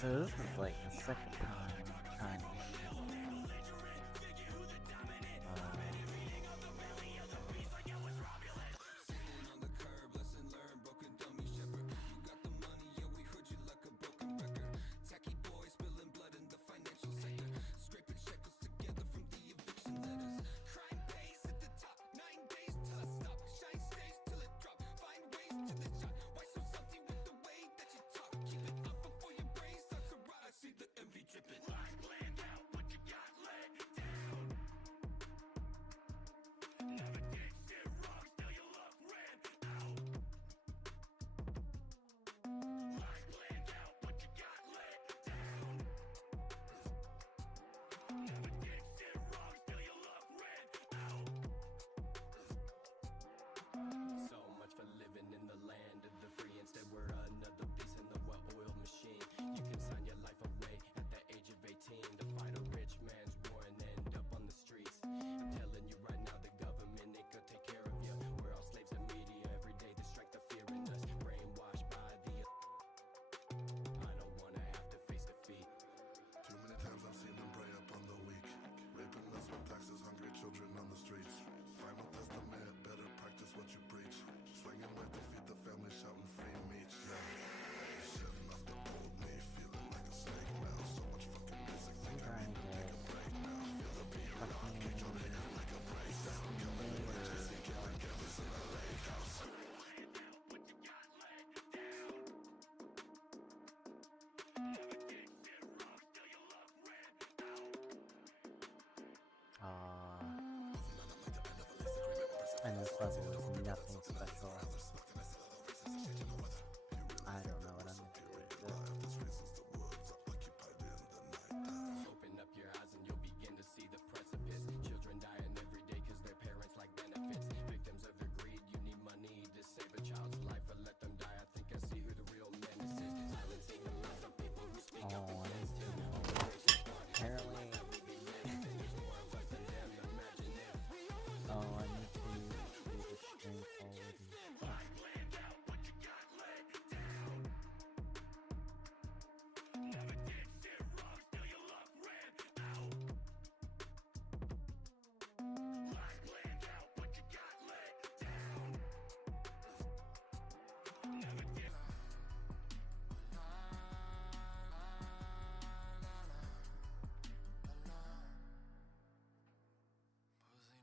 So this is like the second time I'm trying this shit. And this level is nothing special. I don't know what I'm gonna do with this. Open up your eyes and you'll begin to see the precipice. Children dying every day cause their parents like benefits. Victims of their greed, you need money to save a child's life or let them die. I think I see who the real menace is. Silencing the mouths of people who speak up against him. Apparently. Oh, I need to do the string quality.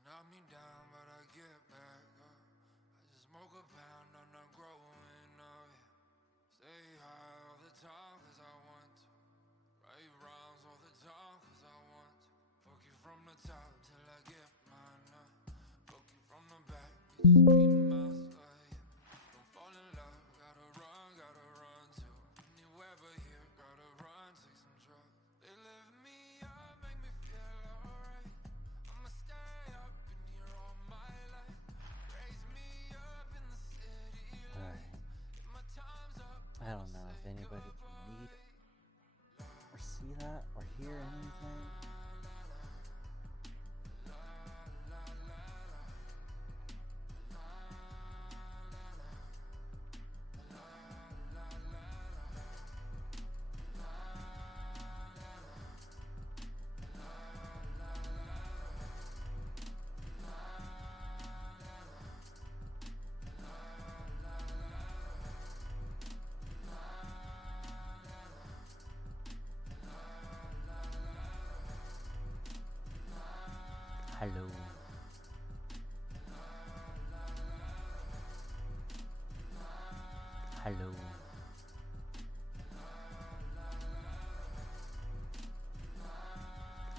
Knock me down, but I get back up. I just smoke a pound, I'm not growing up. Stay high all the time cause I want to. Write rhymes all the time cause I want to. Fuck you from the top till I get mine up. Fuck you from the back, bitches beating my side. Don't fall in love, gotta run to. Anywhere but here, gotta run, take some drugs. They lift me up, make me feel alright. I'ma stay up in here all my life. Raise me up in the city light. If my time's up, I don't know if anybody can read or see that or hear anything. Hello. Hello.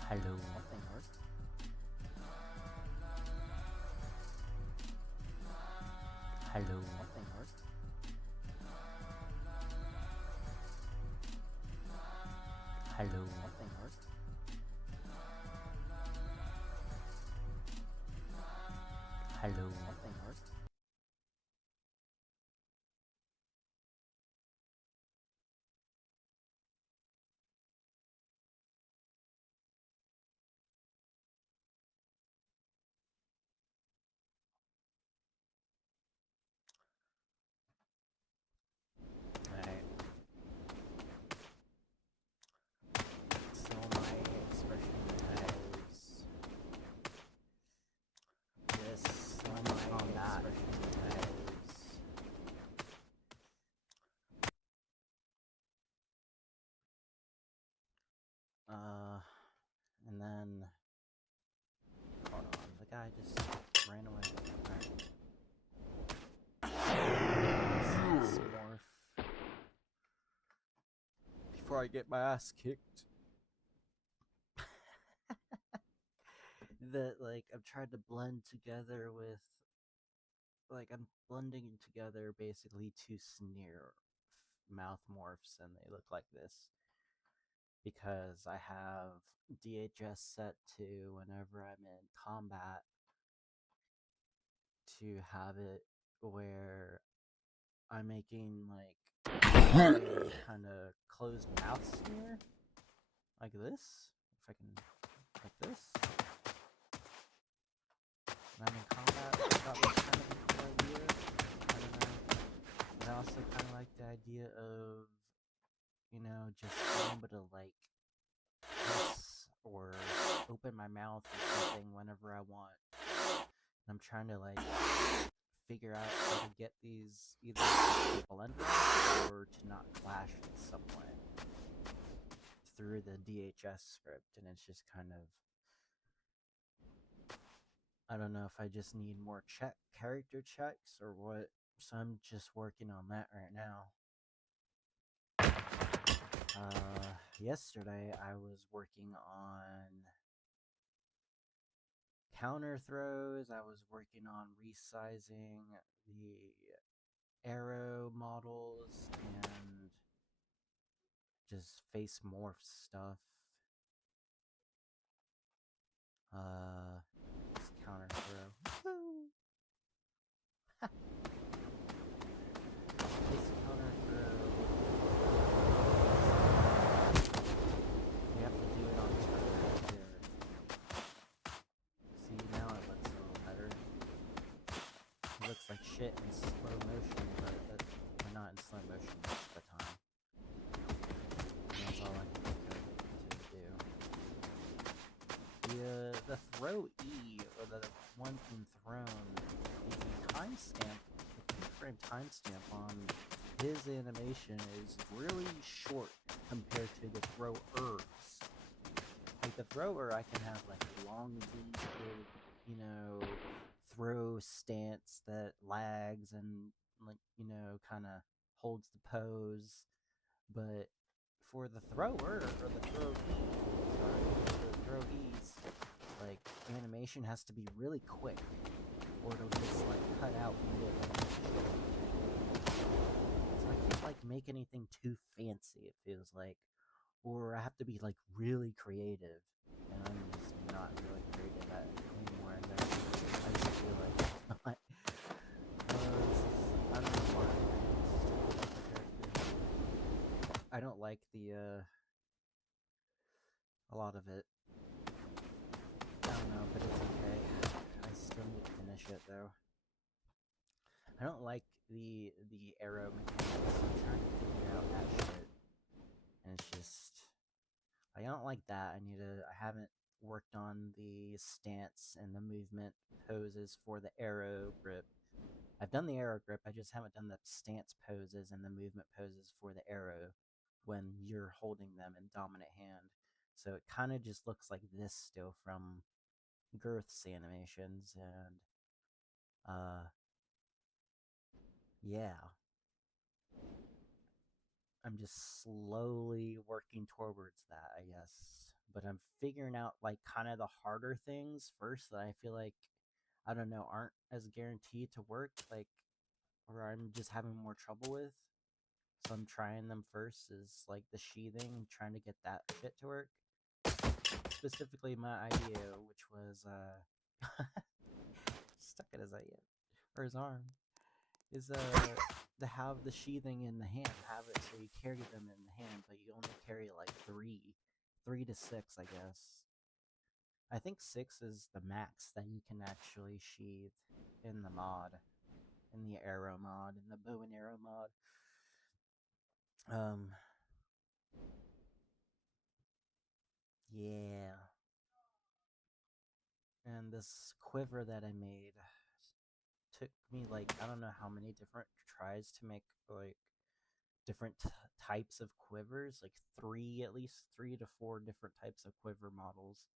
Hello. Something worked. Hello. Something worked. Hello. Something worked. Hello. Something worked. Alright. And then, hold on, the guy just ran away. Alright. Morph. Before I get my ass kicked. That, like, I'm trying to blend together with, like, I'm blending together basically two sneer mouth morphs, and they look like this. Because I have DHS set to whenever I'm in combat to have it where I'm making like a kind of closed mouth sneer like this. If I can, like this. When I'm in combat, I thought was kind of a cool idea. I don't know. But I also kind of like the idea of, you know, just being able to like hiss or open my mouth or something whenever I want. And I'm trying to like figure out how to get these either to blend right or to not clash in some way through the DHS script, and it's just kind of, I don't know if I just need more character checks or what, so I'm just working on that right now. Yesterday I was working on counter throws, I was working on resizing the arrow models and just face morph stuff. Just counter throw. Woo! Face counter throw. You have to do it on turn here. See, now it looks a little better. It looks like shit in slow motion, but we're not in slow motion most of the time. And that's all I can think of to do. The throw E, or the one in Throne, the timestamp, the keyframe timestamp on his animation is really short compared to the throwers. Like the thrower, I can have like a long, you know, throw stance that lags and like, you know, kind of holds the pose. But for the thrower or the throwees, like animation has to be really quick, or it'll just like cut out mid. So I can't like make anything too fancy. It feels like, or I have to be like really creative, and I'm just not really creative at it anymore. And then I just feel like not. I don't know why. I don't like the a lot of it. I don't know, but it's okay. I still need to finish it though. I don't like the arrow mechanics. I'm trying to figure out that shit, and it's just, I don't like that. I haven't worked on the stance and the movement poses for the arrow grip. I've done the arrow grip, I just haven't done the stance poses and the movement poses for the arrow when you're holding them in dominant hand. So it kind of just looks like this still from Girth's animations, and yeah. I'm just slowly working towards that, I guess. But I'm figuring out like kind of the harder things first that I feel like, I don't know, aren't as guaranteed to work, like, or I'm just having more trouble with. So I'm trying them first, is like the sheathing, trying to get that shit to work. Specifically my idea, which was stuck at his idea, or his arm, is to have the sheathing in the hand, have it so you carry them in the hand, but you only carry like three to six, I guess. I think 6 is the max that you can actually sheath in the mod, in the arrow mod, in the bow and arrow mod. Yeah. And this quiver that I made took me like, I don't know how many different tries to make like different types of quivers, like at least 3 to 4 different types of quiver models.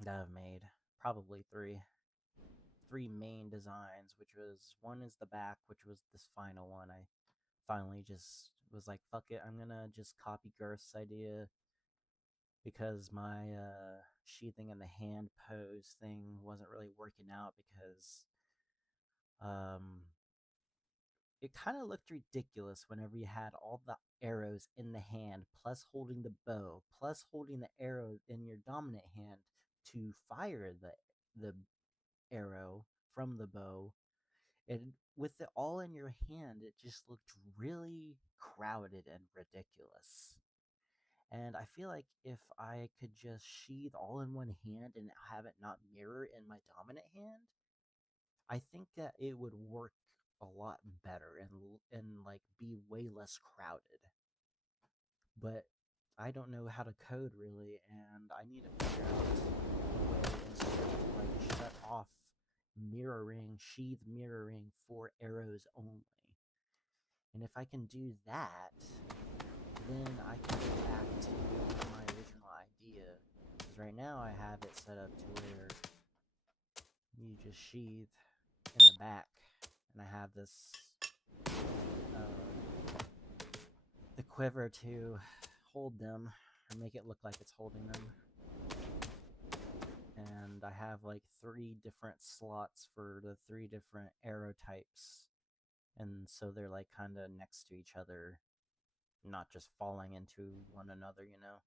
that I've made. Probably three main designs, which was one is the back, which was this final one. I finally just was like, fuck it, I'm gonna just copy Garth's idea because my sheathing in the hand pose thing wasn't really working out because um, it kind of looked ridiculous whenever you had all the arrows in the hand, plus holding the bow, plus holding the arrow in your dominant hand to fire the arrow from the bow. And with it all in your hand, it just looked really crowded and ridiculous. And I feel like if I could just sheathe all in one hand and have it not mirror in my dominant hand, I think that it would work a lot better and like be way less crowded. But I don't know how to code really, and I need to figure out a way instead to like shut off mirroring, sheath mirroring for arrows only. And if I can do that, then I can go back to my original idea. Because right now I have it set up to where you just sheath in the back, and I have this the quiver to hold them or make it look like it's holding them. And I have like 3 different slots for the 3 different arrow types, and so they're like kind of next to each other, not just falling into one another, you know.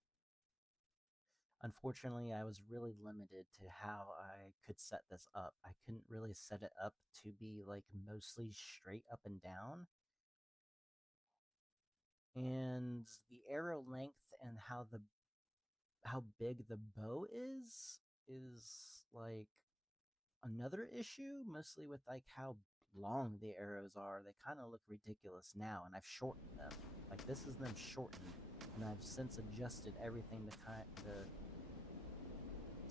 Unfortunately, I was really limited to how I could set this up. I couldn't really set it up to be like mostly straight up and down. And the arrow length and how big the bow is like another issue, mostly with like how long the arrows are. They kind of look ridiculous now, and I've shortened them. Like this is them shortened, and I've since adjusted everything to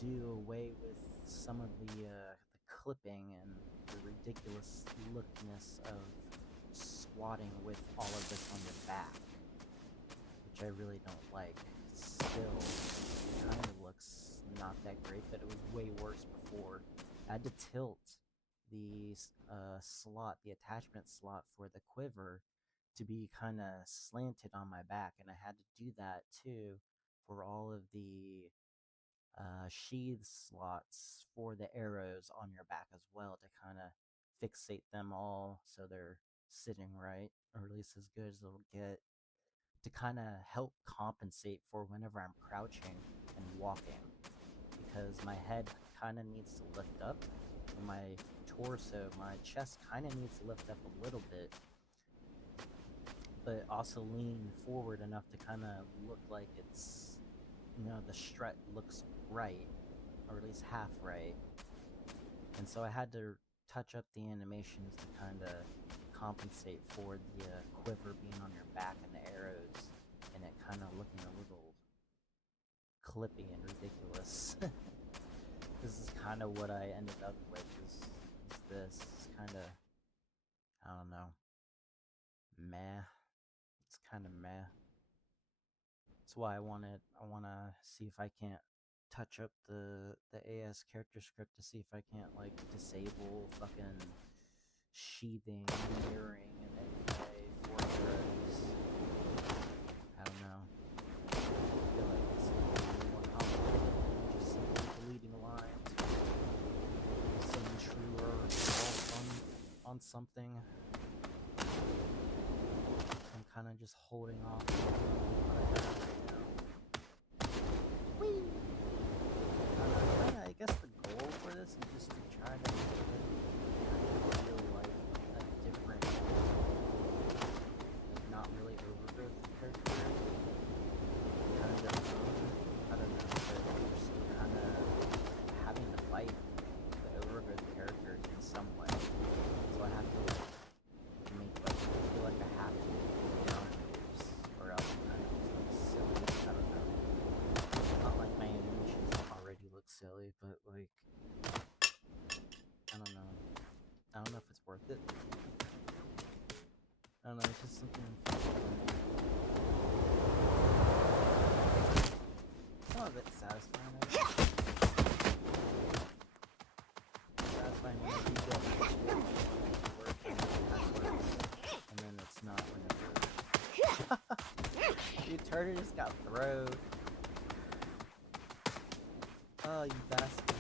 do away with some of the clipping and the ridiculous lookness of squatting with all of this on your back, which I really don't like. Still, it kind of looks not that great, but it was way worse before. I had to tilt the slot, the attachment slot for the quiver, to be kind of slanted on my back, and I had to do that too for all of the sheath slots for the arrows on your back as well, to kind of fixate them all so they're sitting right, or at least as good as they'll get, to kind of help compensate for whenever I'm crouching and walking, because my head kind of needs to lift up, and my torso, my chest kind of needs to lift up a little bit, but also lean forward enough to kind of look like it's, you know, the strut looks right, or at least half right. And so I had to touch up the animations to kind of compensate for the quiver being on your back and the arrows, and it kind of looking a little clippy and ridiculous. This is kind of what I ended up with. Is this kind of, I don't know, meh. It's kind of meh. That's why I want to see if I can't touch up the AS character script to see if I can't like disable fucking sheathing, mirroring in any way for arrows. I don't know. I feel like it's a little more complicated than just simply deleting lines, saying true or false on something. I'm kind of just holding off on what I have right now. Whee! I guess the goal for this is just to try to make it feel like a different, not really overgrowth character. Kind of their own. I don't know, but you're still kind of having to fight the overgrowth characters in some way. So I have to make, like, I feel like I have to make down moves, or else it kind of just looks silly. I don't know. Not like my animations already look silly, but like, I don't know. I don't know if it's worth it. I don't know, it's just something I'm feeling. Some of it's satisfying, I guess. Turner just got thrown. Oh, you bastard.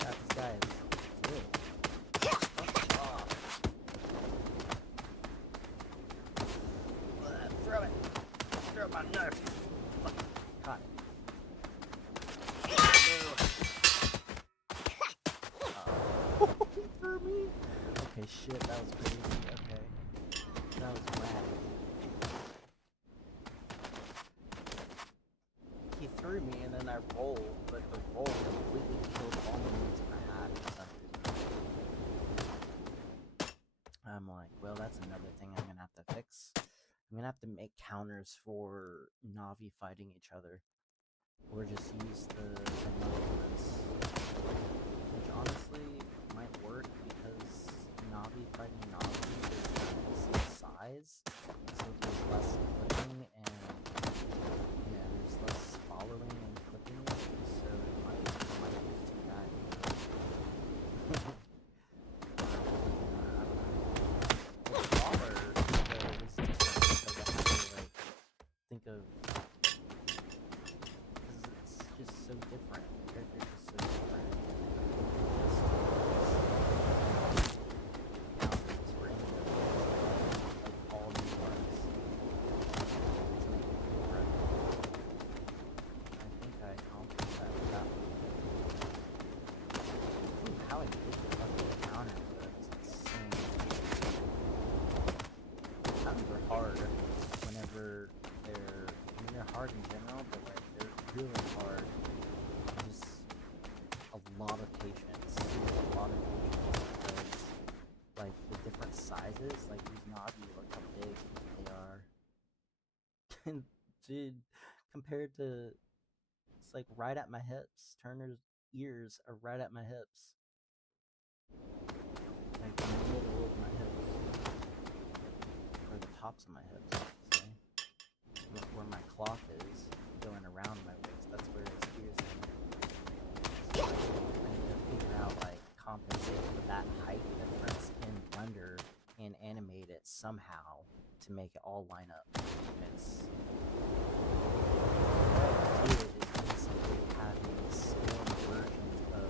God, this guy is good. Fuck off. Throw it. Throw my knife. Fuck. Caught it. He threw me. Okay, shit, that was crazy. Okay. That was rad. He threw me and then I rolled, but the roll completely killed all the moves I had for some reason. I'm like, well, that's another thing I'm gonna have to fix. I'm gonna have to make counters for Navi fighting each other. Or just use the Nautilus. Which honestly might work because Navi fighting Navi is the same size. So there's less clipping and yeah, there's less following and clipping. So it might be too bad. Well, Brawler though is different because I have to like think of it's just so different. The character's just so different. Just counters for any of those, like all new ones to make it feel right. I think I accomplished that with that one. Ooh, how I did the fucking counter though is insane. Counters are hard whenever I mean they're hard in general, but like they're really hard. Just a lot of patience. A lot of patience because like the different sizes, like these Navi, look how big they are. Dude, compared to it's like right at my hips. Turner's ears are right at my hips. Like in the middle of my hips. Or the tops of my hips, I should say. Where my cloth is going around my waist, that's where his ears are. So I need to figure out like compensate for that height difference in Blender and animate it somehow to make it all line up. And it's all I do is basically having scaled versions of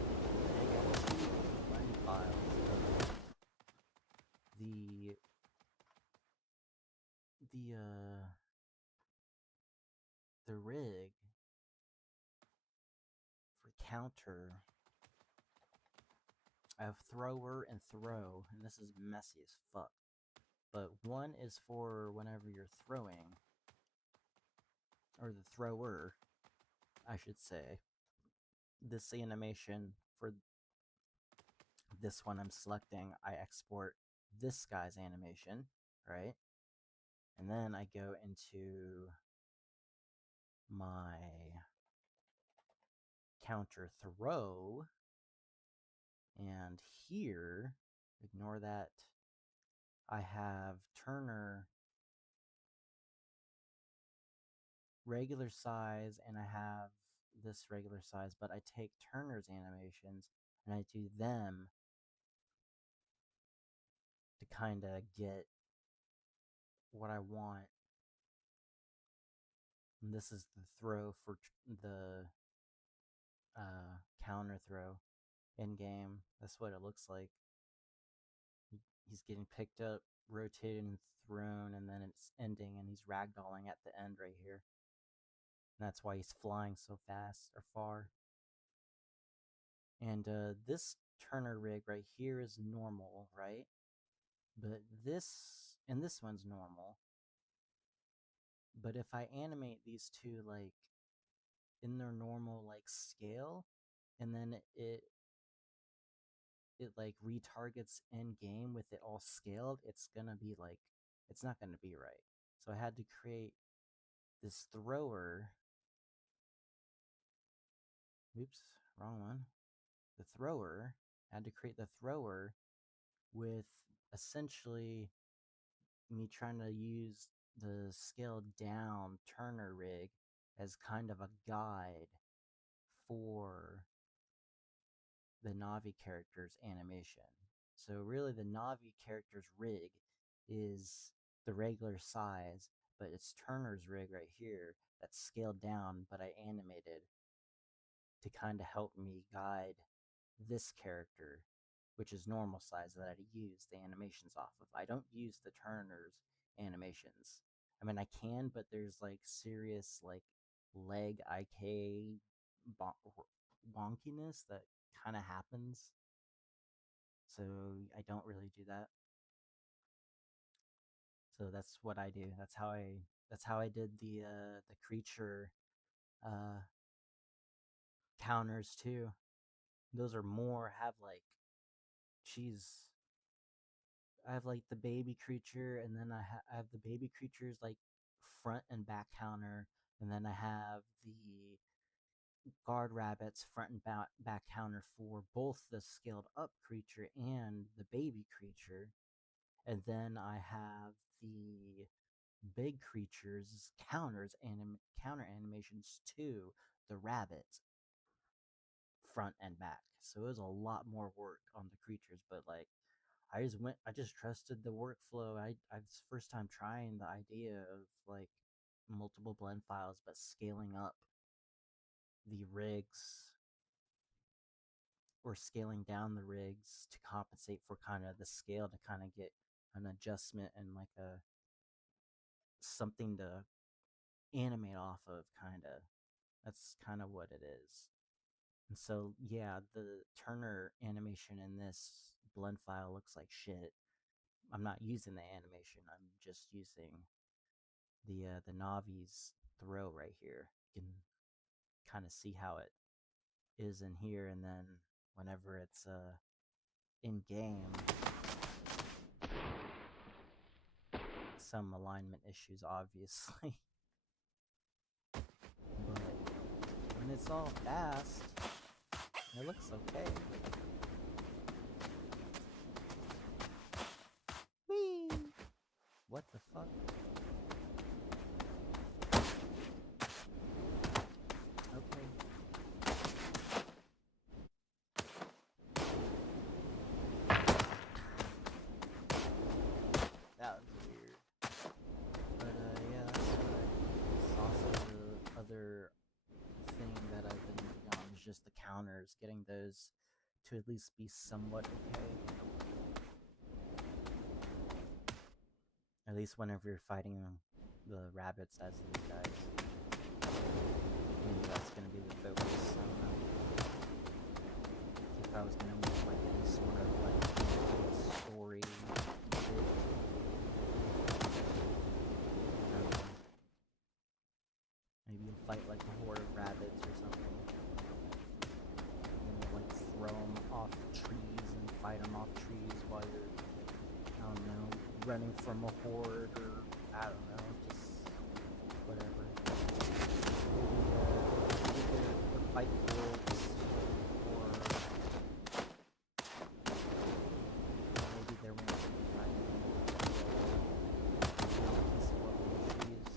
blend files of the the uh the rig for counter. I have thrower and throw, and this is messy as fuck. But one is for whenever you're throwing, or the thrower, I should say. This animation for this one I'm selecting, I export this guy's animation, right? And then I go into my counter throw, and here, ignore that, I have Turner regular size and I have this regular size, but I take Turner's animations and I do them to kind of get what I want. And this is the throw for the counter throw in game. That's what it looks like. He's getting picked up, rotated, and thrown, and then it's ending, and he's ragdolling at the end right here. And that's why he's flying so fast or far. And this Turner rig right here is normal, right? But this one's normal. But if I animate these two like in their normal like scale, and then it like retargets in game with it all scaled, it's gonna be like it's not gonna be right. So I had to create this thrower. Oops, wrong one. The thrower. I had to create the thrower with essentially me trying to use the scaled down Turner rig as kind of a guide for the Navi character's animation. So really the Navi character's rig is the regular size, but it's Turner's rig right here that's scaled down, but I animated to kind of help me guide this character, which is normal size, that I use the animations off of. I don't use the Turner's animations. I mean, I can, but there's like serious like leg IK wonkiness that kind of happens. So I don't really do that. So that's what I do. That's how I did the creature uh counters too. Those are more have like cheese. I have like the baby creature, and then I have the baby creatures like front and back counter, and then I have the guard rabbits front and back counter for both the scaled up creature and the baby creature, and then I have the big creatures counter animations to the rabbit front and back. So it was a lot more work on the creatures, but like I just trusted the workflow. I was first time trying the idea of like multiple blend files, but scaling up the rigs or scaling down the rigs to compensate for kind of the scale to kind of get an adjustment and like a something to animate off of kind of. That's kind of what it is. And so yeah, the Turner animation in this blend file looks like shit. I'm not using the animation. I'm just using the Navi's throw right here. You can kind of see how it is in here, and then whenever it's in game, some alignment issues, obviously. But when it's all fast, it looks okay. Whee! What the fuck? Okay. That was weird. But yeah, that's also the other thing that I've been working on is just the counters, getting those to at least be somewhat okay. At least whenever you're fighting the rabbits as these guys. Maybe that's gonna be the focus. I don't know. If I was gonna make like any sort of like story bit. Maybe you'll fight like a horde of rabbits or something. And you'll like throw them off trees and fight them off trees while you're, I don't know, running from a horde, or I don't know, just whatever. Maybe either fight wolves, or maybe there won't be fighting. This is what we choose.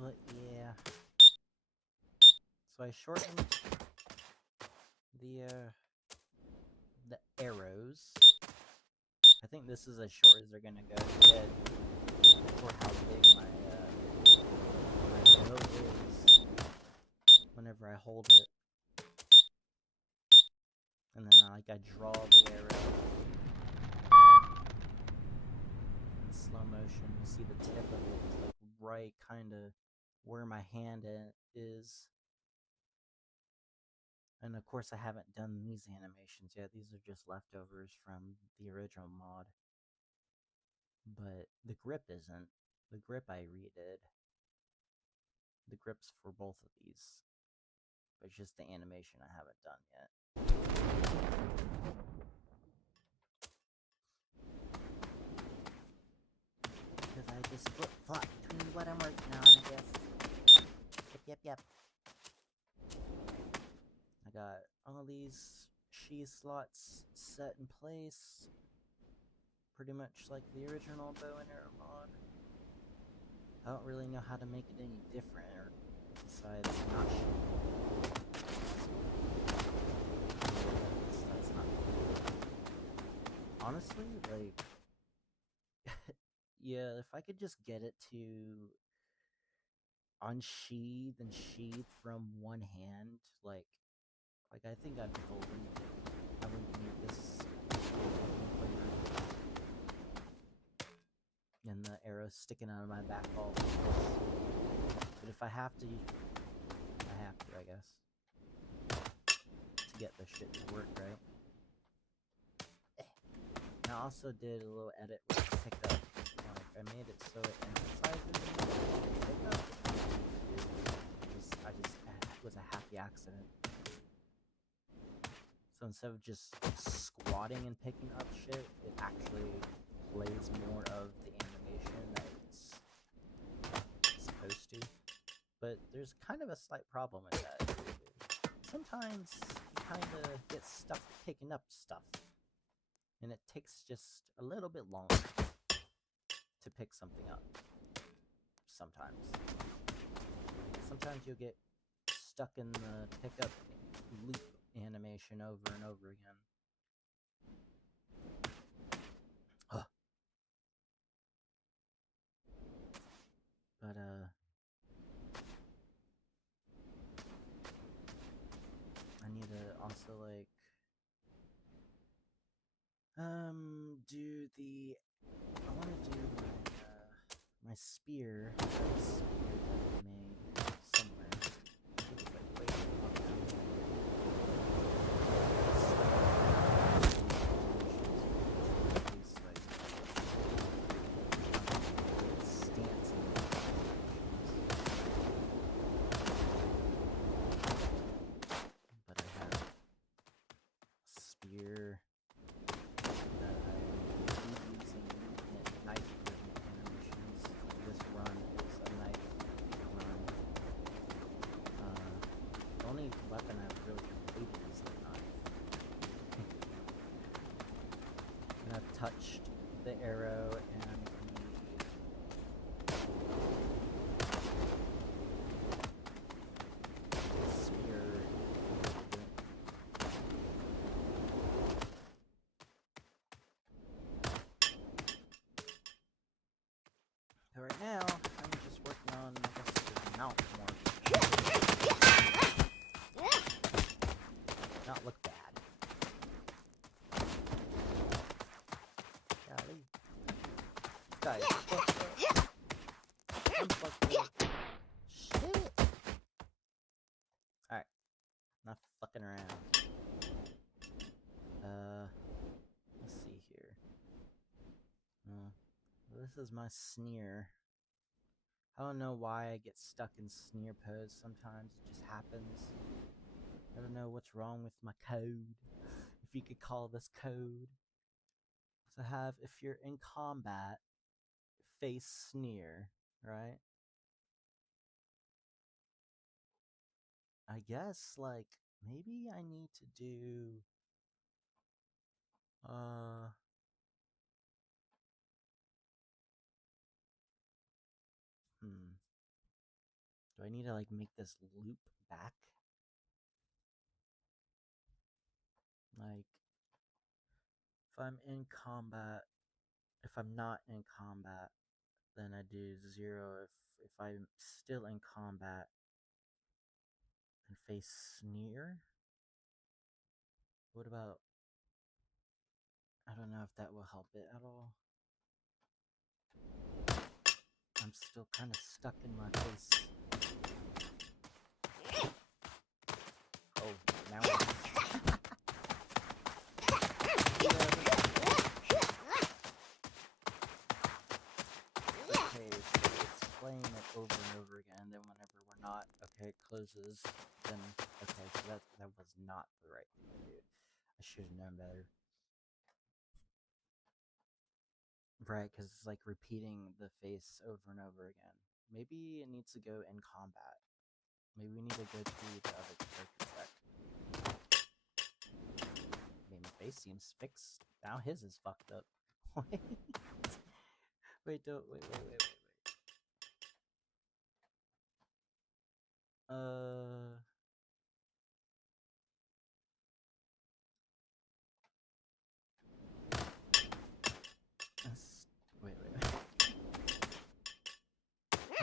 But yeah, so I shortened the arrows. I think this is as short as they're gonna go to get for how big my bow is whenever I hold it. And then I draw the arrow in slow motion. You see the tip of it is like right kind of where my hand is. And of course I haven't done these animations yet. These are just leftovers from the original mod. But the grip isn't. The grip I redid. The grips for both of these. But it's just the animation I haven't done yet. Because I just flip-flop between what I'm working on, I guess. Yep. I got all these sheath slots set in place. Pretty much like the original bow and arrow mod. I don't really know how to make it any different, or besides not that's not cool. honestly, like, yeah, if I could just get it to unsheathe and sheathe from one hand, like I think I'd be golden. I wouldn't need this and the arrow sticking out of my back all like this. But if I have to, I have to, I guess, to get this shit to work, right? And I also did a little edit with the pickup. Like, I made it so it emphasizes the pickup. It was a happy accident. So instead of just squatting and picking up shit, it actually plays more of the animation that it's supposed to. But there's kind of a slight problem with that. Sometimes you kind of get stuck picking up stuff, and it takes just a little bit longer to pick something up. Sometimes you'll get stuck in the pickup loop animation over and over again. But I need to also like do the I want to do my spear. I have a spear that I made somewhere. I think it's like way up there. Stance but I have a spear that I keep using knife animations. This run is a knife run. The only weapon I've really completed is the knife. And I've touched the arrow and the spear. So right now, I'm just working on, I guess, the mount more. Not look bad. Golly. Guys, I'm fucked up. Shit! Alright. Not fucking around. Let's see here. This is my sneer. I don't know why I get stuck in sneer pose sometimes. It just happens. I don't know what's wrong with my code. If you could call this code. So have, if you're in combat, face sneer, right? I guess, like, maybe I need to do, do I need to, like, make this loop back? Like, if I'm in combat, if I'm not in combat, then I do 0. If I'm still in combat, and face sneer? What about, I don't know if that will help it at all. I'm still kind of stuck in my face. Oh, now it's... Okay, so it's playing it over and over again, then whenever we're not, okay, it closes, then, okay, so that was not the right thing to do. I should have known better. Right, because it's like repeating the face over and over again. Maybe it needs to go in combat. Maybe we need to go to the other character track. I mean, my face seems fixed. Now his is fucked up. Wait. Wait.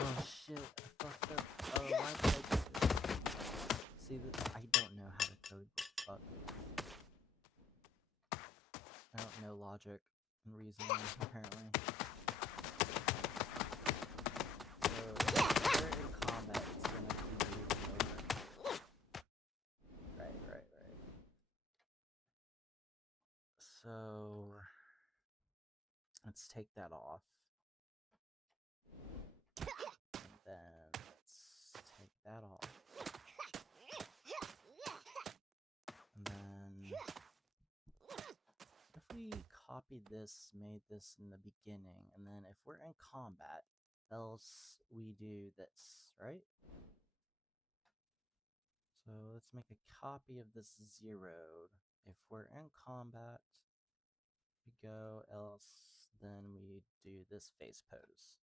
Oh shit, I fucked up. Oh, why did I do this? See, I don't know how to code this. Fuck. I don't know logic and reasoning, apparently. So, if we're in combat, it's gonna be moving over. Right. So, let's take that off. And then, let's take that off. And then, if we copied this, made this in the beginning, and then if we're in combat, else we do this, right? So let's make a copy of this zeroed. If we're in combat, we go, else then we do this face pose.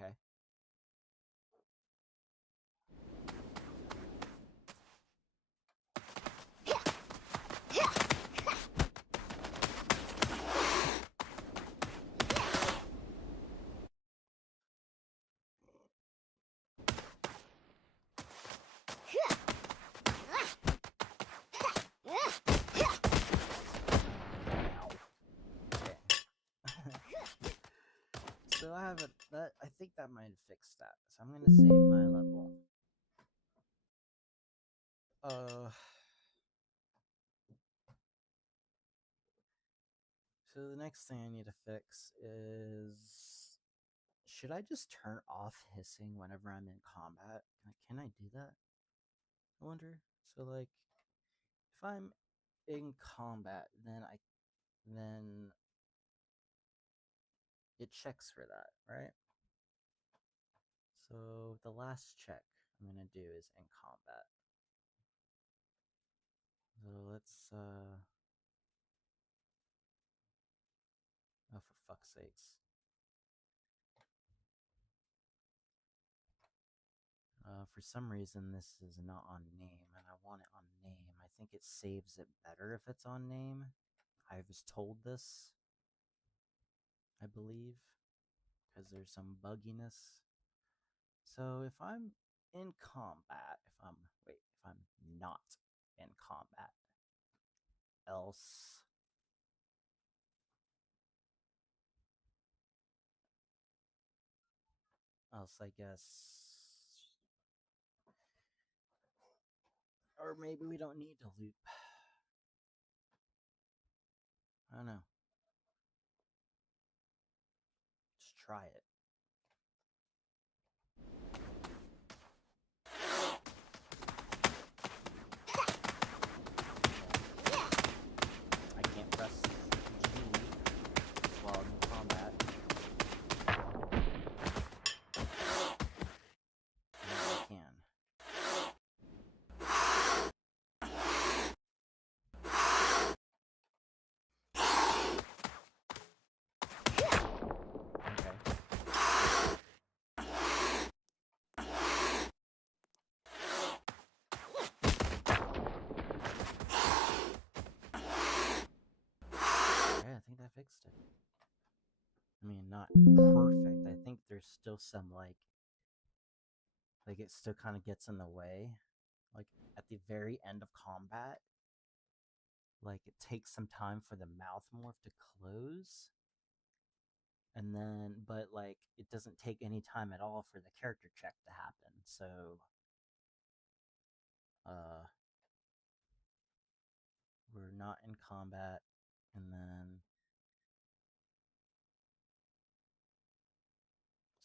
Okay. So I have I think that might have fixed that. So I'm gonna save my level. So the next thing I need to fix is, should I just turn off hissing whenever I'm in combat? Can I do that? I wonder. So like, if I'm in combat, then it checks for that, right? So the last check I'm gonna do is in combat. So let's oh, for fuck's sakes. For some reason this is not on name, and I want it on name. I think it saves it better if it's on name. I was told this, I believe, because there's some bugginess. So if I'm in combat, if I'm not in combat, else I guess, or maybe we don't need to loop. I don't know. Just try it. I can't press G while in combat. Now I can. Okay, I think that fixed it. I mean, not perfect. I think there's still some, like it still kind of gets in the way. Like, at the very end of combat, like, it takes some time for the mouth morph to close. And then, but, like, it doesn't take any time at all for the character check to happen. So, we're not in combat, and then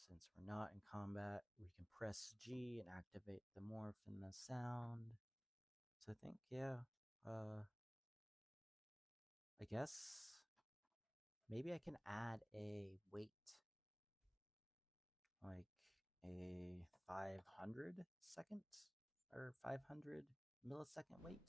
since we're not in combat, we can press G and activate the morph and the sound. So I think, yeah, I guess maybe I can add a wait, like a 500 second or 500 millisecond wait.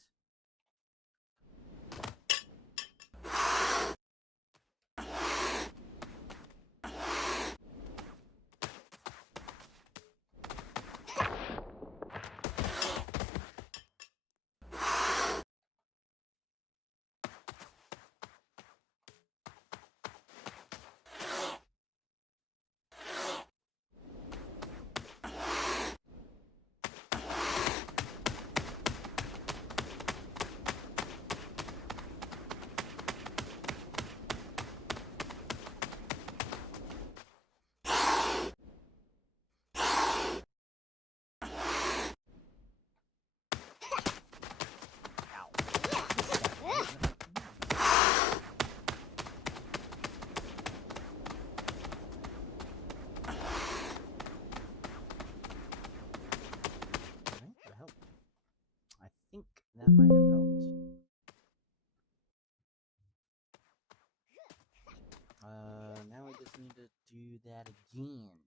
that again.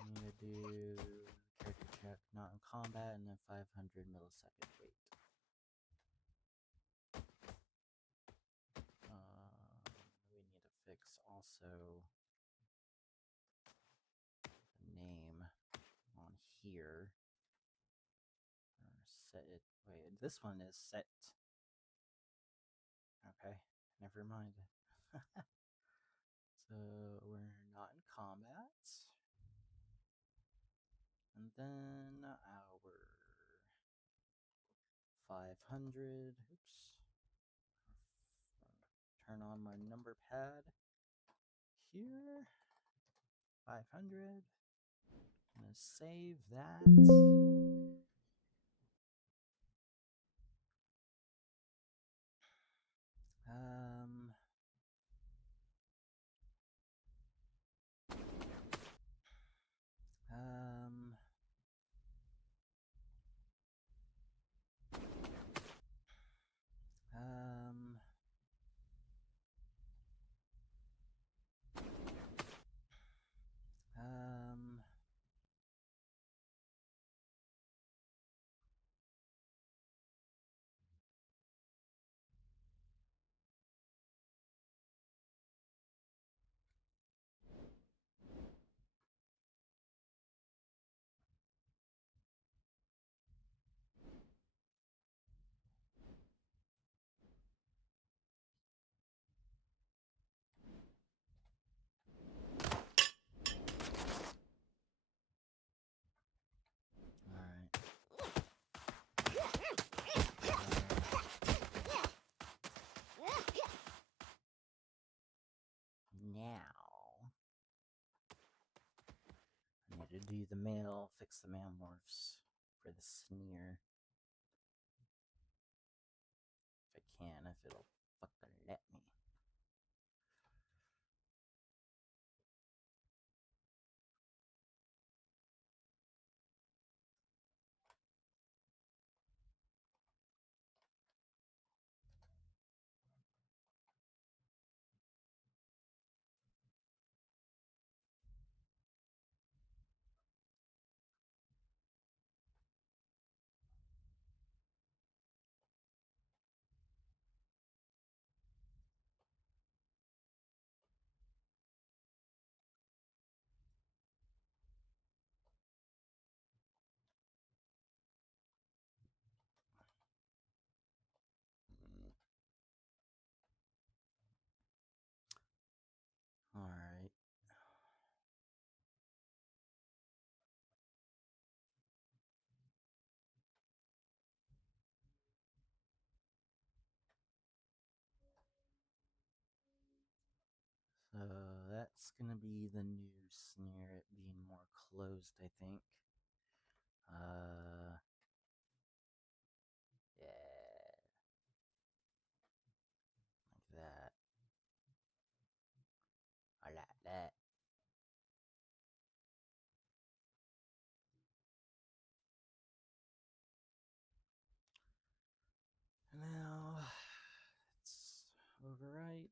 I'm gonna do character check, not in combat, and then 500 millisecond wait. We need to fix also the name on here. Or set it. Wait, this one is set. Okay, never mind. So we're not in combat. And then our 500. Oops. Turn on my number pad here. 500. I'm gonna save that. Um. Um. Um. Um. Alright. Now I need to do the male, fix the male morphs for the sneer. If I can, if it'll fucking let me. Alright. So that's gonna be the new sneer, it being more closed, I think. Yeah. Like that. I like that. Now, let's overwrite.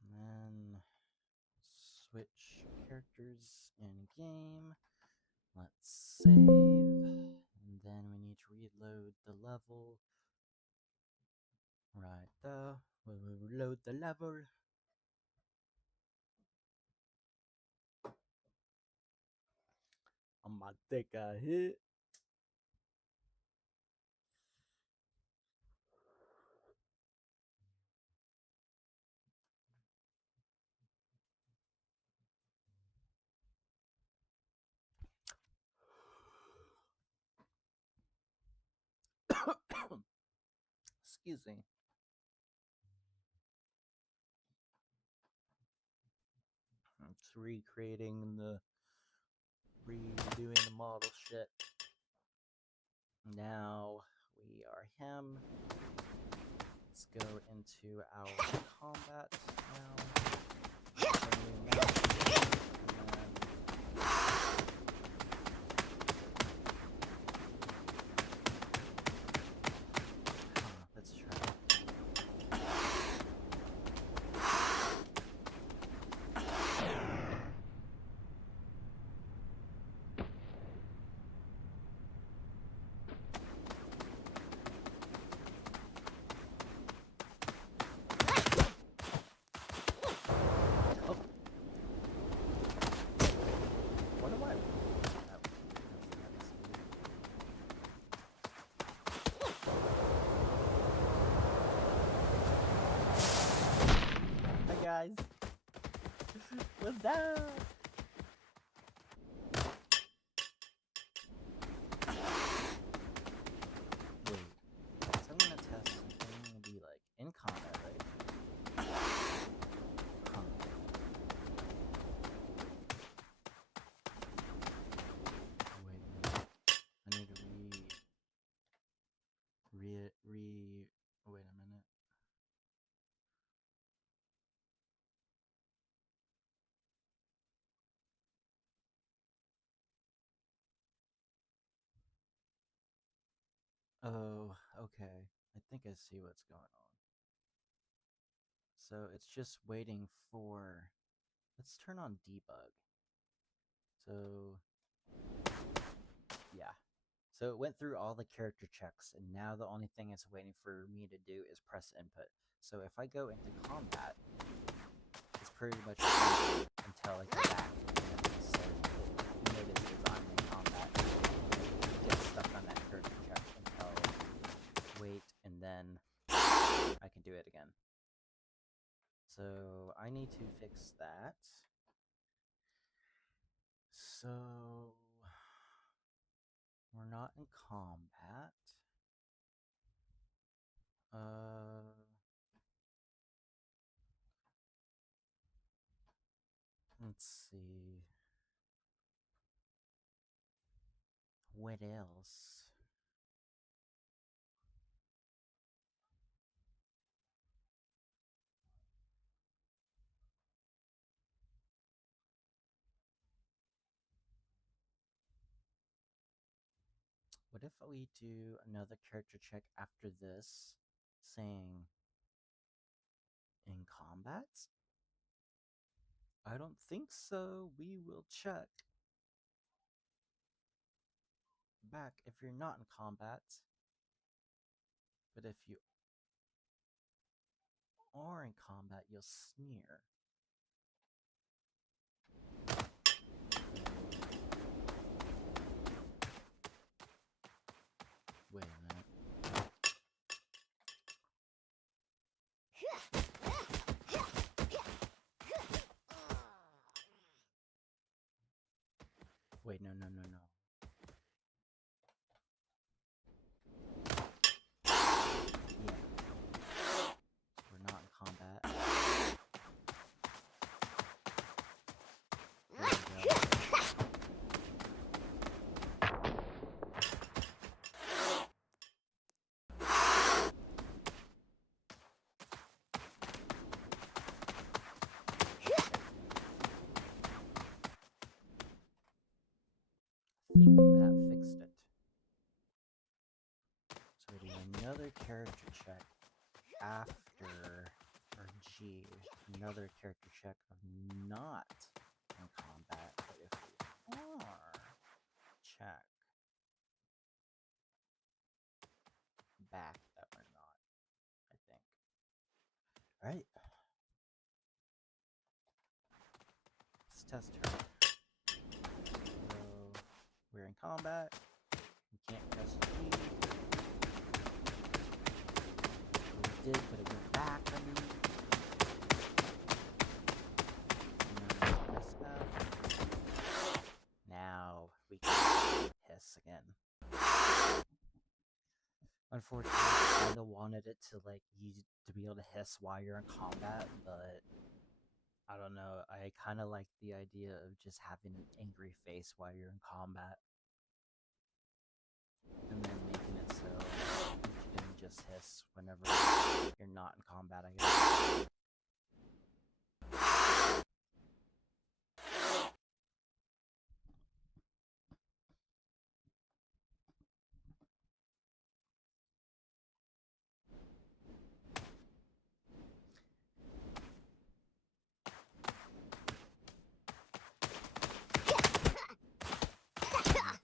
And then switch characters in game. Let's save. And then we need to reload the level. Right there. We'll reload the level. I'm about to take a hit. Excuse me. It's redoing the model shit. Now we are him. Let's go into our combat now. What's that? Wait. So I'm gonna test something. Will be like in combat, right? Combat. Wait. I need to wait a minute. Oh, okay. I think I see what's going on. So it's just waiting for. Let's turn on debug. So, yeah. So it went through all the character checks, and now the only thing it's waiting for me to do is press input. So if I go into combat, it's pretty much until I go back. So you notice as I'm in combat, get stuck on that character check until wait, and then I can do it again. So I need to fix that. So we're not in combat. Let's see. What else? What if we do another character check after this, saying in combat? I don't think so. We will check back if you're not in combat. But if you are in combat, you'll sneer. Wait a minute. Wait, no. Yeah. We're not in combat. There we go. I think that fixed it. So we do another character check after, or G, another character check of not in combat, but if we are, check back that we're not, I think. Alright. Let's test her. So, we're in combat. We can't press G. We did, but it went back, I mean. Now we can hiss again. Unfortunately, I kinda wanted it to you to be able to hiss while you're in combat, but I don't know. I kinda like the idea of just having an angry face while you're in combat. And then making it so you can just hiss whenever you're not in combat, I guess.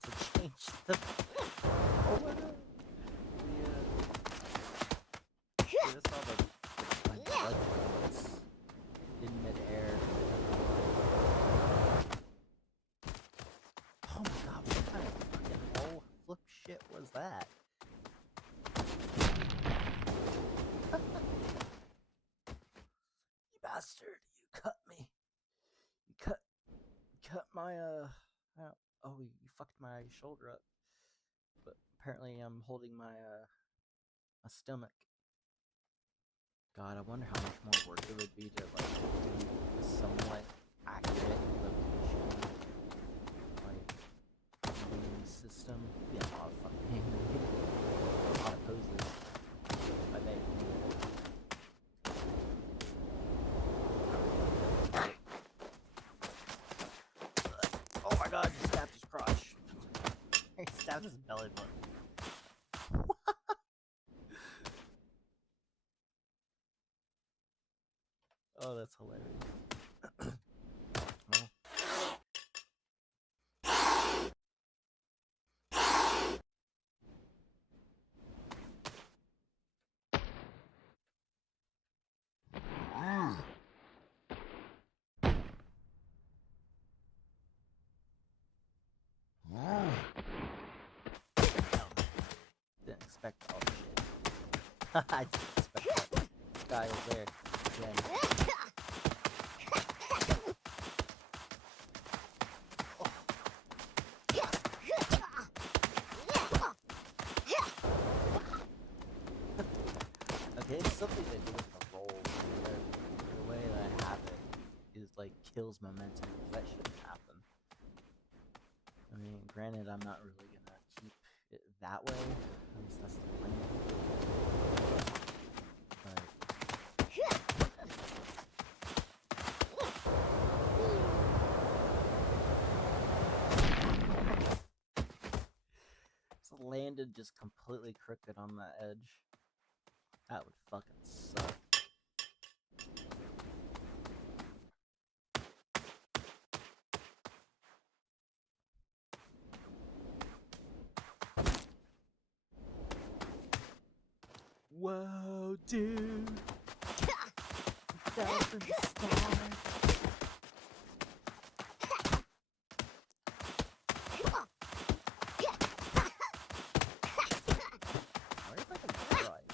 To change the oh my god. Yeah. I saw my blood drops in midair. Oh my god, what kind of fucking hole flip shit was that? You bastard, you cut me. You cut my oh, you fucked my shoulder up. But apparently I'm holding my stomach. God, I wonder how much more work it would be to like do a somewhat accurate location like immune system. It'd be a lot of fucking a lot of poses. I bet you can do it. Oh my god, just stabbed his crotch. He stabbed his belly button. Oh, that's hilarious. Well, didn't expect all this shit. I didn't expect that. This guy is there. Again. Okay, it's something to do with the roll. The way that I have it is like kills momentum. That shouldn't happen. I mean, granted, I'm not really gonna keep it that way. At least that's the plan. But it's landed just completely crooked on that edge. That would fucking suck. Whoa, dude! Down from the sky. Where's like a drive?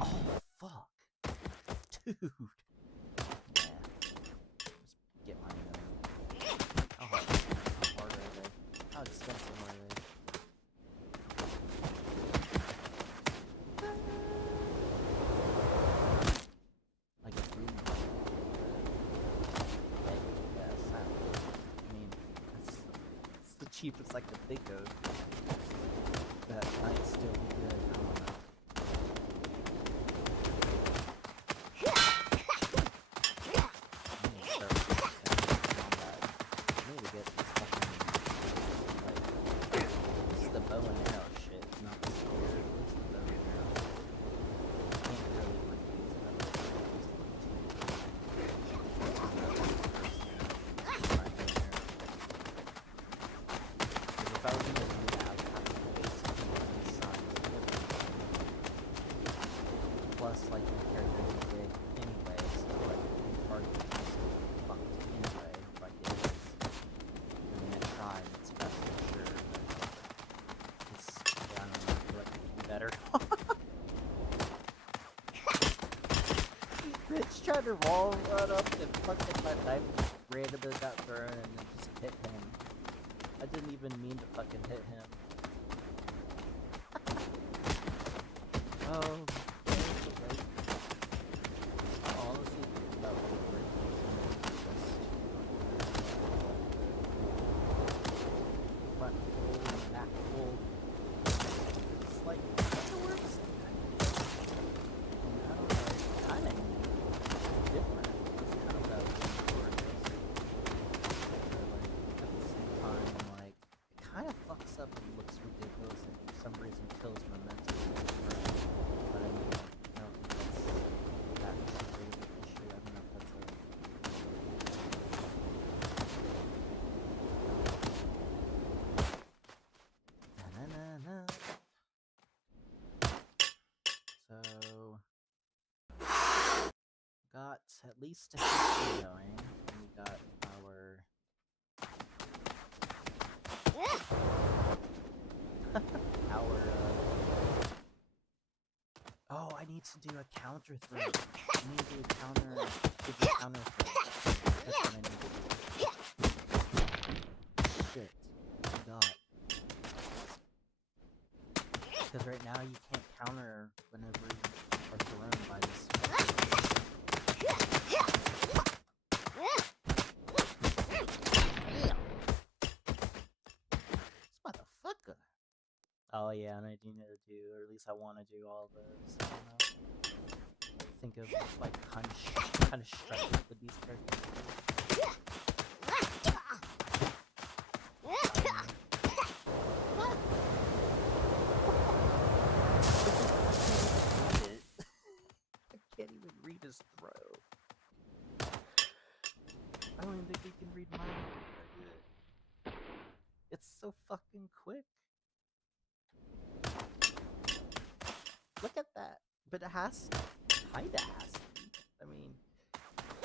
Oh fuck, dude! Yeah. Just get my how hard are they? How expensive are they? Like a food. Yeah, sound. I mean, it's the cheapest I could think of. That might still be good. I don't know. I need to get this fucking, like, this is the bow and arrow shit, not the spear. This is the bow and arrow. I can't really like use them. If I was gonna do that, I would have to basically design it. Plus, like, my character is big anyway, so like, part of it is fucked anyway, like it is. I mean, I tried its best for sure, but it's, yeah, I don't know, I feel like it could be better. Bitch tried to wall run up and fucking my knife just randomly got thrown and then just hit him. I didn't even mean to fucking hit him. Oh, okay. I honestly think about overbreaking just front full, back full. It's like, that works. I don't know, it's kind of different. It's kind of that weird but like, at the same time, I'm like, it kind of fucks up and looks ridiculous and for some reason kills momentum. But I mean, I don't think that's big of an issue. I don't know if that's a... Na-na-na-na. So, got at least a history going. And we got our... our Oh, I need to do a counter throw. I need to do a give a counter throw. That's what I need to do. Shit. I forgot. Because right now you can't counter whenever you are thrown by this. Damn! This motherfucker! Oh yeah, and I do need to do, or at least I want to do all those. I don't know. Think of like kind of strike with these characters. I can't even read his throw. I don't even think he can read mine. It's so fucking quick. Look at that. But it has to. Kinda has to be. I mean,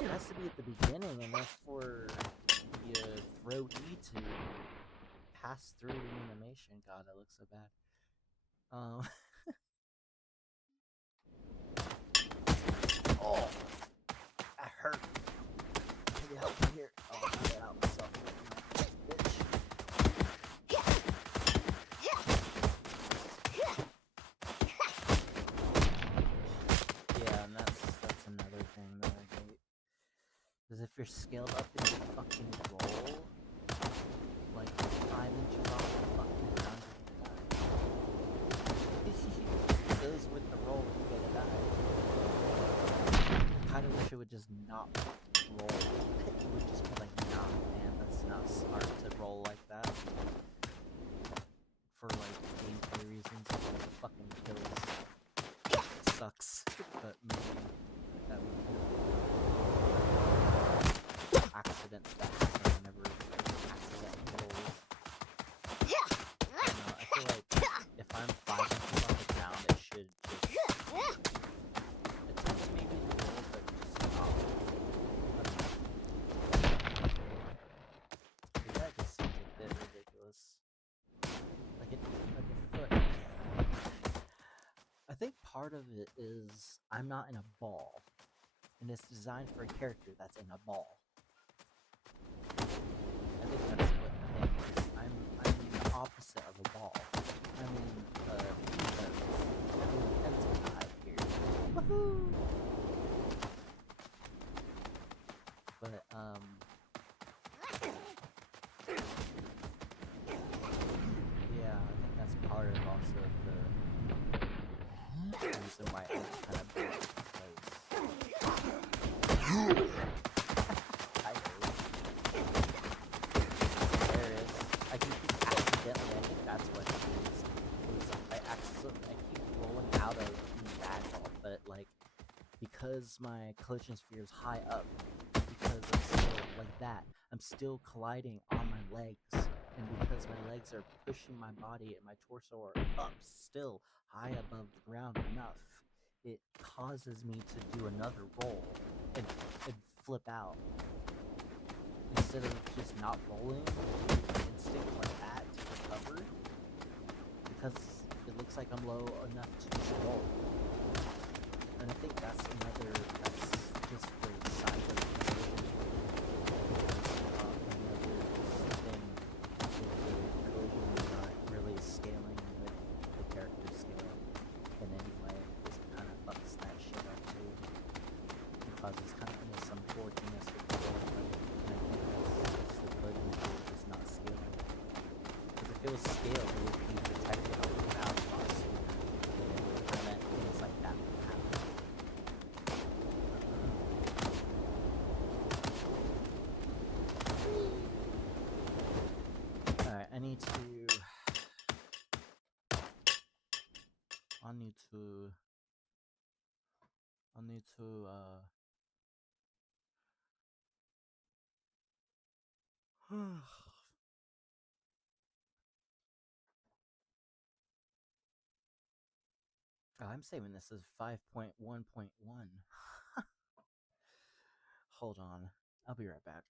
it has to be at the beginning enough for the throw-e to pass through the animation. God, that looks so bad. Oh, that hurt. Maybe help me here. Oh, I got out myself. Bitch. Yeah, and that's another thing that I hate. Because if you're scaled up in your fucking roll, like 5 inches off the fucking ground, you're gonna die. It goes with the roll, you're gonna die. I kinda wish it would just not roll. It would just be like, nah, man, that's not smart to roll like that. For like gameplay reasons, it fucking kills. It sucks, but maybe that would accidents that happen whenever accident rolls. I don't know, I feel like if I'm 5 inches off the ground, it should just attempt maybe to roll, but just not. That just seems a bit ridiculous. Like a foot. I think part of it is I'm not in a ball, and it's designed for a character that's in a ball. I think that's what the thing is. I'm the opposite of a ball. I'm in I'm in pencil high here. Woohoo! But yeah, I think that's part of also the reason why I kind of built because I there is. I can keep accidentally. I think that's what it is. I keep rolling out of the bad ball, but like because my collision sphere is high up, because I'm still like that, I'm still colliding on my legs, and because my legs are pushing my body and my torso are up still high above the ground enough, it causes me to do another roll and flip out. Instead of just not rolling, instinct like that to recover, because it looks like I'm low enough to just roll. And I think that's just the size of the collision. Another thing with the collision not really scaling with the character scale in any way, is it kind of fucks that shit up too. It causes kind of some forkiness with the roll. The collision tool is not scaling. Because if it was scaled, it would be detected on the ground lot sooner. I meant things like that would happen. Alright, I need to Oh, I'm saving this as 5.1.1. Hold on. I'll be right back.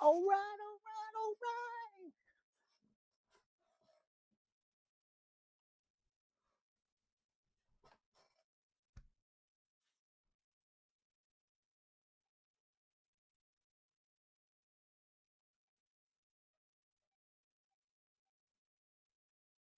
All right,